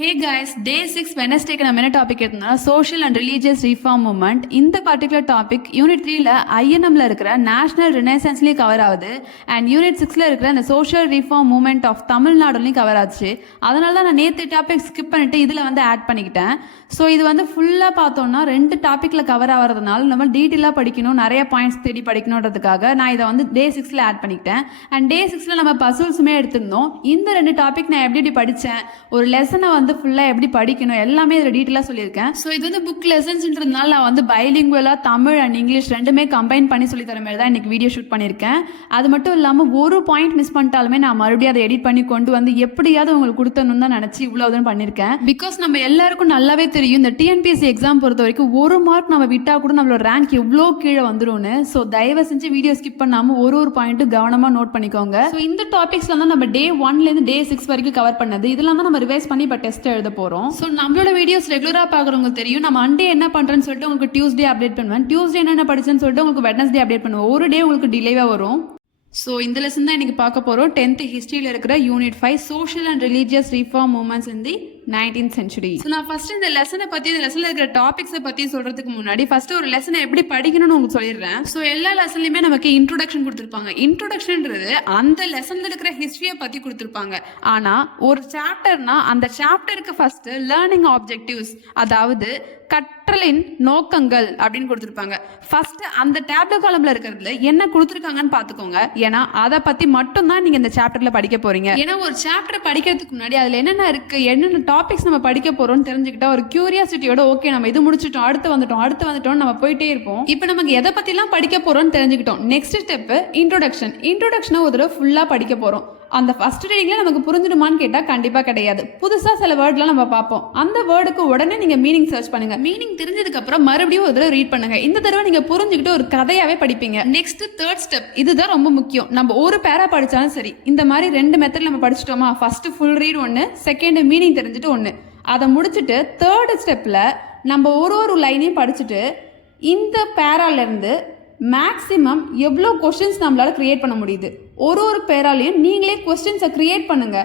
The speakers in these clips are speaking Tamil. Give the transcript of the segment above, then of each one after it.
Hey guys, day 6 Wednesday நம்ம என்ன டாபிக் எடுத்தோம்னா social and religious reform movement. இந்த பர்டிகுலர் டாபிக் யூனிட் 3ல ஐஎன்எம்ல இருக்கிற நேஷனல் ரினைசன்ஸ்லேயும் கவர் ஆகுது அண்ட் யூனிட் 6ல இருக்கிற அந்த சோஷியல் ரிஃபார்ம் மூவ்மெண்ட் ஆஃப் தமிழ்நாடுலையும் கவர் ஆச்சு. அதனால தான் நான் நேற்று டாபிக் ஸ்கிப் பண்ணிட்டு இதில் ஆட் பண்ணிக்கிட்டேன். ஸோ இது ஃபுல்லாக பார்த்தோம்னா 2 டாப்பிக்கில் கவர் ஆகிறதுனால நம்ம டீட்டெயிலாக படிக்கணும், நிறைய பாயிண்ட்ஸ் தேடி படிக்கணுன்றதுக்காக நான் இதை டே 6ல ஆட் பண்ணிக்கிட்டேன். அண்ட் டே 6ல நம்ம பசில்ஸுமே எடுத்திருந்தோம். இந்த 2 டாபிக் நான் எப்படி படித்தேன், ஒரு லெசனை ஃபுல்லாக எப்படி படிக்கணும் எல்லாமே இதில் டீட்டெயிலாக சொல்லியிருக்கேன். ஸோ இது புக் லெசன்ஸ்ன்றதுனால நான் பைலிங்குவலாக தமிழ் அண்ட் இங்கிலீஷ் ரெண்டுமே கம்பைன் பண்ணி சொல்லித்தர மாதிரி தான் இன்றைக்கி வீடியோ ஷூட் பண்ணியிருக்கேன். அது மட்டும் இல்லாமல் ஒரு பாயிண்ட் மிஸ் பண்ணிட்டாலுமே நான் மறுபடியும் அதை எடிட் பண்ணி கொண்டு எப்படியாவது உங்களுக்கு கொடுத்தணும்னு தான் நினச்சி இவ்வளோ பண்ணியிருக்கேன். பிகாஸ் நம்ம எல்லாருக்கும் நல்லாவே தெரியும் இந்த டிஎன்பிஎஸ்சி எக்ஸாம் பொறுத்த வரைக்கும் 1 மார்க் நம்ம விட்டால் கூட நம்மளோட ரேங்க் எவ்வளோ கீழே வந்துரும்னு. ஸோ தயவு செஞ்சு வீடியோ ஸ்கிப் பண்ணாமல் ஒரு பாயிண்ட்டும் கவனமாக நோட் பண்ணிக்கோங்க. ஸோ இந்த டாபிக்ஸ்லாம் தான் நம்ம டே 1லேருந்து டே 6 வரைக்கும் கவர் பண்ணது. இதெல்லாம் தான் நம்ம ரிவைஸ் பண்ணி இப்போ டெஸ்ட் எழுத போகிறோம். ஸோ நம்மளோட வீடியோஸ் ரெகுலராக பார்க்குறவங்க தெரியும், நம்ம மண்டே என்ன பண்ணுறேன்னு சொல்லிட்டு உங்களுக்கு டியூஸ்டே அப்டேட் பண்ணுவேன். டியூஸ்டே என்ன படிச்சேன்னு சொல்லிட்டு உங்களுக்கு வெட்னஸ்டே அப்டேட் பண்ணுவேன். ஒரு டே உங்களுக்கு டிலேவாக வரும். ஸோ இந்த லெசன் தான் இன்றைக்கி பார்க்க போகிறோம். 10th ஹிஸ்ட்ரியில் இருக்கிற unit 5 social and religious reform movements in the 19th century. So நான் ஃபர்ஸ்ட் இந்த லெசனை பற்றி, இந்த லெசனில் இருக்கிற டாபிக்ஸை பற்றி சொல்கிறதுக்கு முன்னாடி ஃபர்ஸ்ட் ஒரு லெசனை எப்படி படிக்கணும்னு உங்களுக்கு சொல்லிடுறேன். ஸோ எல்லா லெசன்லையுமே நமக்கு இன்ட்ரோடக்ஷன் கொடுத்துருப்பாங்க. இன்ட்ரோடக்ஷன்ன்றது அந்த லெசனில் இருக்கிற ஹிஸ்ட்ரியை பற்றி கொடுத்துருப்பாங்க. ஆனால் ஒரு சாப்டர்னா அந்த சாப்டருக்கு ஃபர்ஸ்ட் லேர்னிங் ஆப்ஜெக்டிவ்ஸ், அதாவது கற்றலின் நோக்கங்கள் அப்படின்னு கொடுத்துருப்பாங்க. ஃபர்ஸ்ட் அந்த டேப்லெட் காலம்ல இருக்கிறதுல என்ன கொடுத்துருக்காங்கன்னு பார்த்துக்கோங்க. ஏன்னா அதை பற்றி மட்டும்தான் நீங்கள் இந்த சாப்டரில் படிக்க போறீங்க. ஏன்னா ஒரு சாப்டர் படிக்கிறதுக்கு முன்னாடி அதில் என்னென்ன இருக்குது, என்னென்ன டாபிக்ஸ் நம்ம படிக்க போகிறோம்னு தெரிஞ்சுக்கிட்டா ஒரு கியூரியாசிட்டியோட ஓகே நம்ம இது முடிச்சிட்டோம், அடுத்து வந்துட்டோம் நம்ம போயிட்டே இருப்போம். இப்போ நமக்கு எதை பற்றிலாம் படிக்க போகிறோம்னு தெரிஞ்சுக்கிட்டோம். நெக்ஸ்ட் ஸ்டெப் இன்ட்ரோடக்ஷனை ஒரு தடவை ஃபுல்லாக படிக்க போகிறோம். அந்த ஃபர்ஸ்ட் ரீடிங்ல நமக்கு புரிஞ்சிடுமான்னு கேட்டால் கண்டிப்பாக கிடையாது. புதுசாக சில வேர்ட்லாம் நம்ம பார்ப்போம். அந்த வேர்டுக்கு உடனே நீங்கள் மீனிங் சர்ச் பண்ணுங்க. மீனிங் தெரிஞ்சதுக்கு அப்புறம் மறுபடியும் ஒரு தடவை ரீட் பண்ணுங்க. இந்த தடவை நீங்கள் புரிஞ்சுக்கிட்டு ஒரு கதையாவே படிப்பீங்க. நெக்ஸ்ட் தேர்ட் ஸ்டெப், இதுதான் ரொம்ப முக்கியம். நம்ம ஒரு பேரா படித்தாலும் சரி, இந்த மாதிரி 2 மெத்தட் நம்ம படிச்சிட்டோமா, ஃபர்ஸ்ட் ஃபுல் ரீட் ஒன்று, செகண்ட் மீனிங் தெரிஞ்சுட்டு ஒன்று. அதை முடிச்சுட்டு தேர்ட் ஸ்டெப்பில் நம்ம ஒரு லைனையும் படிச்சுட்டு இந்த பேராலேருந்து மேக்ஸிமம் எவ்வளோ கொஸ்டின்ஸ் நம்மளால் க்ரியேட் பண்ண முடியுது, ஒரு பேராலையும் நீங்களே கொஸ்டின்ஸை க்ரியேட் பண்ணுங்க.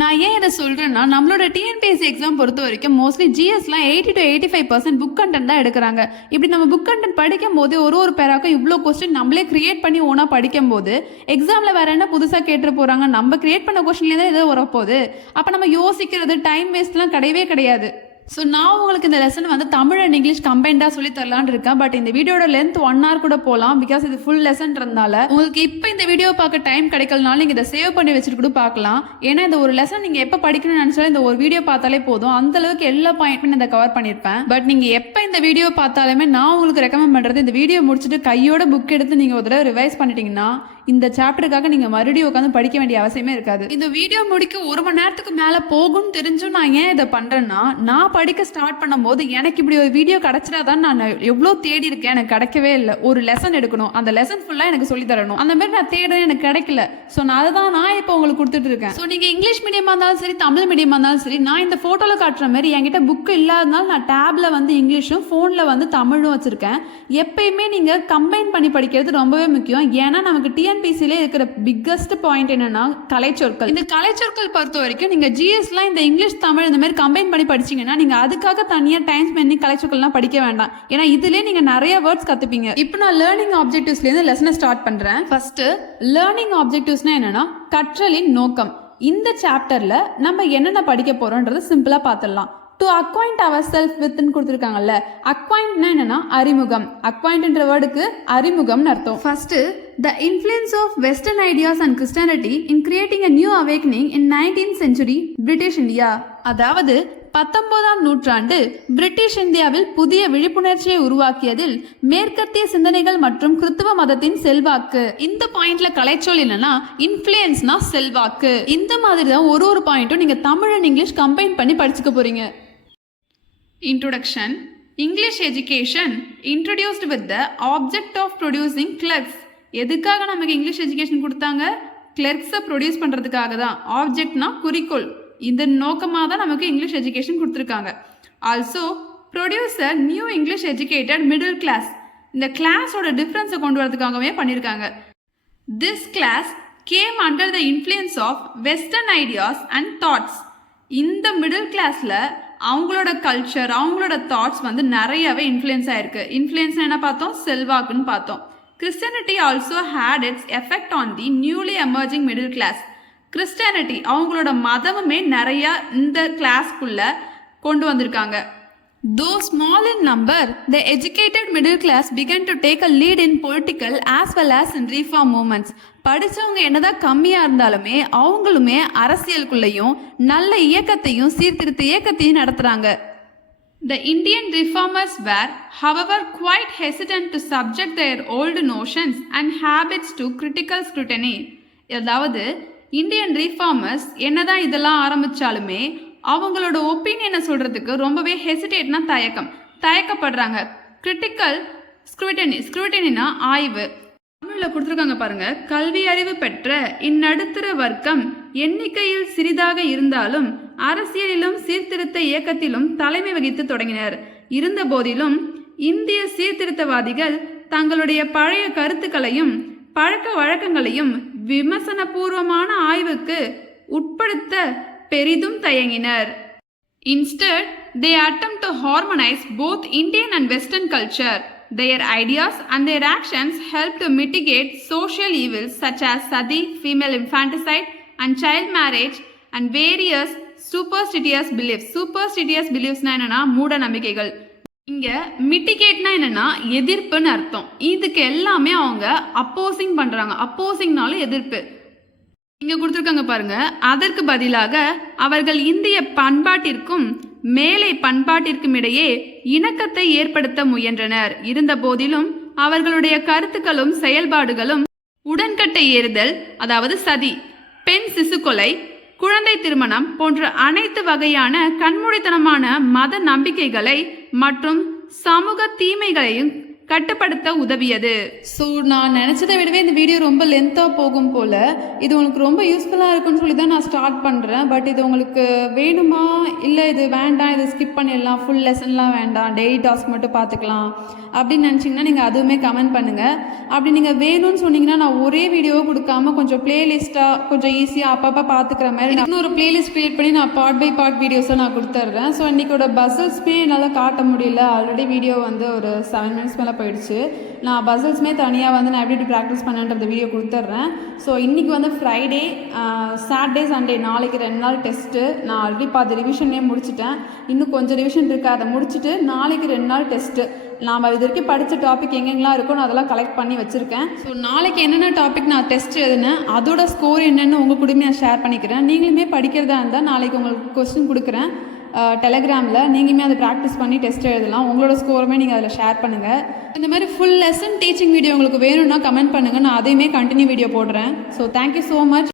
நான் ஏன் இதை சொல்கிறேன்னா, நம்மளோட டிஎன்பிஎஸ்சி எக்ஸாம் பொறுத்த வரைக்கும் மோஸ்ட்லி ஜிஎஸ்லாம் 80 to 85% புக் கண்டென்ட் தான் எடுக்கிறாங்க. இப்படி நம்ம புக் கண்டென்ட் படிக்கும் போது ஒரு பேராக்கும் இவ்வளோ கொஸ்டின் நம்மளே கிரியேட் பண்ணி ஓனாக படிக்கும் போது எக்ஸாமில் வேறு என்ன புதுசாக கேட்டு போகிறாங்க, நம்ம கிரியேட் பண்ண கொஸ்டின்லேயே தான் எதோ வரப்போகுது. அப்போ நம்ம யோசிக்கிறது டைம் வேஸ்ட்லாம் கிடையவே கிடையாது. ஸோ நான் உங்களுக்கு இந்த லெசன் தமிழ் அண்ட் இங்கிலீஷ் கம்பைண்டாக சொல்லி தரலான்னு இருக்கேன். பட் இந்த வீடியோட லென்த் 1 hour கூட போகலாம். பிகாஸ் இது ஃபுல் லெசன் இருந்தால உங்களுக்கு இப்போ இந்த வீடியோ பார்க்க டைம் கிடைக்கலனாலும் நீங்கள் இதை சேவ் பண்ணி வச்சுட்டு கூட பார்க்கலாம். ஏன்னா இந்த ஒரு லெசன் நீங்கள் எப்போ படிக்கணும்னு நினச்சாலும் இந்த ஒரு வீடியோ பார்த்தாலே போதும். அந்த அளவுக்கு எல்லா பாயிண்ட்மே நான் இதை கவர் பண்ணியிருப்பேன். பட் நீங்கள் எப்போ இந்த வீடியோ பார்த்தாலுமே நான் உங்களுக்கு ரெக்கமெண்ட் பண்ணுறது, இந்த வீடியோ முடிச்சுட்டு கையோட புக் எடுத்து நீங்கள் ஒரு தடவை ரிவைஸ் பண்ணிட்டீங்கன்னா இந்த சாப்டருக்காக நீங்கள் மறுபடியும் உட்காந்து படிக்க வேண்டிய அவசியமே இருக்காது. இந்த வீடியோ முடிக்க 1 மணி நேரத்துக்கு மேலே போகும்னு தெரிஞ்சும் நான் ஏன் இதை பண்ணுறேன்னா, நான் படிக்க ஸ்டார்ட் பண்ணும்போது எனக்கு இப்படி ஒரு வீடியோ கிடைச்சிடாதான் நான் எவ்வளோ தேடி இருக்கேன், எனக்கு கிடைக்கவே இல்லை. ஒரு லெசன் எடுக்கணும், அந்த லெசன் ஃபுல்லாக எனக்கு சொல்லி தரணும், அந்த மாதிரி நான் தேடுறேன், எனக்கு கிடைக்கல. ஸோ நான் அதுதான் நான் இப்போ உங்களுக்கு கொடுத்துட்டு இருக்கேன். ஸோ நீங்கள் இங்கிலீஷ் மீடியமாக இருந்தாலும் சரி, தமிழ் மீடியமாக இருந்தாலும் சரி, நான் இந்த ஃபோட்டோவில் காட்டுற மாதிரி என்கிட்ட புக்கு இல்லாதனால நான் டேப்ல இங்கிலீஷும் ஃபோனில் தமிழும் வச்சுருக்கேன். எப்பயுமே நீங்கள் கம்பைன் பண்ணி படிக்கிறது ரொம்பவே முக்கியம். ஏன்னா நமக்கு டிஎன்பிசியிலே இருக்கிற பிக்கஸ்ட் பாயிண்ட் என்னன்னா கலைச்சொற்கள். இந்த கலைச்சொற்கள் பொறுத்த வரைக்கும் நீங்கள் ஜிஎஸ்லாம் இந்த இங்கிலீஷ் தமிழ் இந்த மாதிரி கம்பைன் பண்ணி படிச்சீங்கன்னா நீங்கள் அதுக்காக தனியாக டைம் ஸ்பெண்ட் பண்ணி கலைச்சொற்கள்லாம் படிக்க வேண்டாம். ஏன்னா இதுலேயே நீங்கள் நிறைய வேர்ட்ஸ் கற்றுப்பீங்க. இப்போ நான் லேர்னிங் ஆப்ஜெக்டிவ்ஸ்லேருந்து லெசனை ஸ்டார்ட் பண்ணுறேன். ஃபர்ஸ்ட் லேர்னிங் ஆப்ஜெக்டிவ்ஸ்னா என்னன்னா கற்றலின் நோக்கம். இந்த சாப்டர்ல நம்ம என்னென்ன படிக்க போறோம்ன்றது சிம்பிளா பார்த்துடலாம். டு அக்வைண்ட் அவர் செல்ஃப் வித்ன்னு கொடுத்துருக்காங்கல்ல, அக்வைண்ட்னா என்னன்னா அறிமுகம். அக்வைண்ட்ன்ற வேர்டுக்கு அறிமுகம்னு அர்த்தம். First, the influence of Western ideas and Christianity in creating a new awakening in 19th century British India. அதாவது 19ஆம் நூற்றாண்டு பிரிட்டிஷ் இந்தியாவில் புதிய விழிப்புணர்ச்சியை உருவாக்கியதில் மேற்கத்திய சிந்தனைகள் மற்றும் கிறிஸ்தவ மதத்தின் செல்வாக்கு. இந்த பாயிண்ட்ல கலைச்சொல் என்னன்னா இன்ஃப்ளூயன்ஸ்னா செல்வாக்கு. இந்த மாதிரி தான் ஒரு பாயிண்ட்டும் நீங்க தமிழ் அண்ட் இங்கிலீஷ் கம்பைன் பண்ணி படிச்சுக்க போறீங்க. Introduction. English education introduced with the object of producing clerks. எதுக்காக நமக்கு இங்கிலீஷ் எஜுகேஷன் கொடுத்தாங்க? கிளர்க்ஸை ப்ரொடியூஸ் பண்ணுறதுக்காக தான். ஆப்ஜெக்ட்னா குறிக்கோள். இந்த நோக்கமாக தான் நமக்கு இங்கிலீஷ் எஜுகேஷன் கொடுத்துருக்காங்க. Also producer new English educated middle class. இந்த கிளாஸோட டிஃப்ரென்ஸை கொண்டு வரதுக்காகவே பண்ணியிருக்காங்க. This class came under the influence of western ideas and thoughts. இந்த மிடில் கிளாஸில் அவங்களோட கல்ச்சர், அவங்களோட தாட்ஸ் வந்து நிறையவே இன்ஃப்ளூயன்ஸ் ஆயிருக்கு. இன்ஃப்ளூயன்ஸ் என்ன பார்த்தோம்? செல்வாக்குன்னு பார்த்தோம். Christianity also had its effect on the newly emerging middle class. Christianity அவங்களோட மதமுமே நிறைய இந்த கிளாஸ்க்குள்ள கொண்டு வந்திருக்காங்க. Though small in number, the educated middle class began to take a lead in political as well as in reform movements. படித்தவங்க என்னதான் கம்மியாக இருந்தாலுமே அவங்களுமே அரசியலுக்குள்ளேயும் நல்ல இயக்கத்தையும் சீர்திருத்த இயக்கத்தையும் நடத்துகிறாங்க. The Indian reformers were, however, quite hesitant to subject their old notions and habits to critical scrutiny. அதாவது இந்தியன் ரீஃபார்மர்ஸ் என்னதான் இதெல்லாம் ஆரம்பித்தாலுமே அவங்களோட ஒப்பீனியனை சொல்கிறதுக்கு ரொம்பவே ஹெசிடேட்னா தயக்கப்படுறாங்க. கிரிட்டிக்கல் ஸ்க்ரூட்டினா ஆய்வு. தமிழில் கொடுத்துருக்காங்க பாருங்க. கல்வி அறிவு பெற்ற இந்நடுத்தர வர்க்கம் எண்ணிக்கையில் சிறிதாக இருந்தாலும் அரசியலிலும் சீர்திருத்த இயக்கத்திலும் தலைமை வகித்து தொடங்கினர். இருந்த போதிலும் இந்திய சீர்திருத்தவாதிகள் தங்களுடைய பழைய கருத்துக்களையும் பழக்க வழக்கங்களையும் விமர்சனபூர்வமான ஆய்வுக்கு உட்படுத்த பெரிதும் தயங்கினர். Instead, they attempt to harmonize both Indian and Western culture. Their ideas and their actions help to mitigate social evils such as sati, female infanticide, and child marriage, and various superstitious beliefs. Superstitious beliefsனா என்னன்னா மூட நம்பிக்கைகள். இங்க மிட்டிகேட்னா என்னன்னா எதிர்ப்புன்னு அர்த்தம். இதுக்கு எல்லாமே அவங்க அப்போசிங் பண்றாங்க. அப்போசிங்னாலும் எதிர்ப்பு. இங்க கொடுத்துருக்காங்க பாருங்க. அதற்கு பதிலாக அவர்கள் இந்திய பண்பாட்டிற்கும் மேலை பண்பாட்டிற்கும் இடையே இணக்கத்தை ஏற்படுத்த முயன்றனர். இருந்த போதிலும் அவர்களுடைய கருத்துக்களும் செயல்பாடுகளும் உடன்கட்டை ஏறுதல், அதாவது சதி, பெண் சிசு கொலை, குழந்தை திருமணம் போன்ற அனைத்து வகையான கண்மூடித்தனமான மத நம்பிக்கைகளை மற்றும் சமூக தீமைகளையும் கட்டுப்படுத்த உதவியது. ஸோ நான் நினச்சதை விடவே இந்த வீடியோ ரொம்ப லென்த்தாக போகும் போல். இது உங்களுக்கு ரொம்ப யூஸ்ஃபுல்லாக இருக்குன்னு சொல்லி தான் நான் ஸ்டார்ட் பண்ணுறேன். பட் இது உங்களுக்கு வேணுமா, இல்லை இது வேண்டாம், இது ஸ்கிப் பண்ணிடலாம், ஃபுல் லெசன்லாம் வேண்டாம், டெய்லி டாஸ்க் மட்டும் பார்த்துக்கலாம் அப்படின்னு நினச்சிங்கன்னா நீங்கள் அதுவுமே கமெண்ட் பண்ணுங்கள். அப்படி நீங்கள் வேணும்னு சொன்னீங்கன்னா நான் ஒரே வீடியோவை கொடுக்காம கொஞ்சம் பிளேலிஸ்ட்டாக கொஞ்சம் ஈஸியாக அப்பப்போ பார்த்துக்கிற மாதிரி இன்னும் ஒரு பிளேலிஸ்ட் க்ரியேட் பண்ணி நான் பார்ட் பை பார்ட் வீடியோஸை நான் கொடுத்துட்றேன். ஸோ இன்றைக்கோட பசில்ஸ்மே என்னால் காட்ட முடியல. ஆல்ரெடி வீடியோ வந்து ஒரு 7 minutes மேலே போயிடுச்சு. நான் பசில்ஸ்மே தனியாக வந்து நான் எப்படி ப்ராக்டிஸ் பண்ணேன்ற வீடியோ கொடுத்துட்றேன். ஸோ இன்றைக்கி வந்து ஃப்ரைடே, சாட்டர்டே, சண்டே நாளைக்கு 2 நாள் டெஸ்ட்டு. நான் ஆல்ரெடி பாதி ரிவிஷனே முடிச்சிட்டேன். இன்னும் கொஞ்சம் ரிவிஷன் இருக்குது, அதை முடிச்சுட்டு நாளைக்கு 2 நாள் டெஸ்ட்டு. நாம் இது வரைக்கும் படித்த டாபிக் எங்கெங்கெல்லாம் இருக்குன்னு அதெல்லாம் கலெக்ட் பண்ணி வச்சுருக்கேன். ஸோ நாளைக்கு என்னென்ன டாபிக் நான் டெஸ்ட் எழுதுனேன் அதோட ஸ்கோர் என்னென்னு உங்கள் கூடமே நான் ஷேர் பண்ணிக்கிறேன். நீங்களுமே படிக்கிறதா இருந்தால் நாளைக்கு உங்களுக்கு கொஸ்டின் கொடுக்குறேன் டெலகிராமில். நீங்களுமே அதை ப்ராக்டிஸ் பண்ணி டெஸ்ட் எழுதலாம். உங்களோட ஸ்கோருமே நீங்கள் அதில் ஷேர் பண்ணுங்கள். இந்த மாதிரி ஃபுல் லெசன் டீச்சிங் வீடியோ உங்களுக்கு வேணும்னா கமெண்ட் பண்ணுங்கள். நான் அதையுமே கண்டினியூ வீடியோ போடுறேன். So thank you so much.